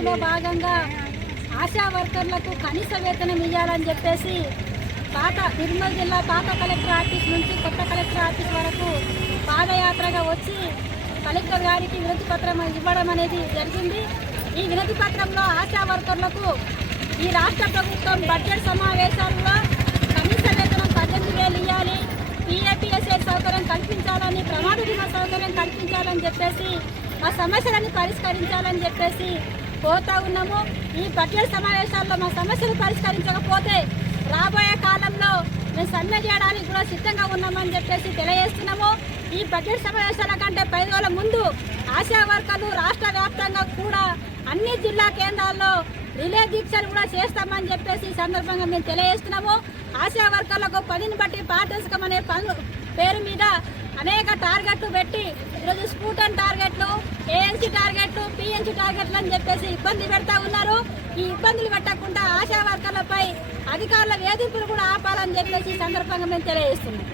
పిలుపులో భాగంగా ఆశా వర్కర్లకు కనీస వేతనం ఇవ్వాలని చెప్పేసి నిర్మల్ జిల్లా పాత కలెక్టర్ ఆఫీస్ నుంచి కొత్త కలెక్టర్ ఆఫీస్ వరకు పాదయాత్రగా వచ్చి కలెక్టర్ గారికి వినతి పత్రం ఇవ్వడం అనేది జరిగింది. ఈ వినతి పత్రంలో ఆశా వర్కర్లకు ఈ రాష్ట్ర ప్రభుత్వం బడ్జెట్ సమావేశాల్లో కనీస వేతనం 18,000 ఇవ్వాలి, PAPSA సౌకర్యం కల్పించాలని, ప్రమాద బీమా సౌకర్యం కల్పించాలని చెప్పేసి మా సమస్యలను పరిష్కరించాలని చెప్పేసి కోరుతా ఉన్నాము. ఈ బడ్జెట్ సమావేశాల్లో మా సమస్యలు పరిష్కరించకపోతే రాబోయే కాలంలో మేము సమ్మె చేయడానికి కూడా సిద్ధంగా ఉన్నామని చెప్పేసి తెలియజేస్తున్నాము. ఈ బడ్జెట్ సమావేశాల కంటే 10 రోజుల ముందు ఆశా వర్కర్లు రాష్ట్ర వ్యాప్తంగా కూడా అన్ని జిల్లా కేంద్రాల్లో రిలే దీక్షలు కూడా చేస్తామని చెప్పేసి ఈ సందర్భంగా మేము తెలియజేస్తున్నాము. ఆశా వర్కర్లకు పనిని బట్టి పారదర్శకం అనే పేరు మీద అనేక టార్గెట్లు పెట్టి ఈరోజు స్కూటన్ టార్గెట్లు, ANC టార్గెట్లు, PNC టార్గెట్లు అని చెప్పేసి ఇబ్బంది పెడతా ఉన్నారు. ఈ ఇబ్బందులు పెట్టకుండా ఆశా వర్కర్లపై అధికారుల వేధింపులు కూడా ఆపాలని చెప్పేసి ఈ సందర్భంగా మేము తెలియజేస్తున్నాం.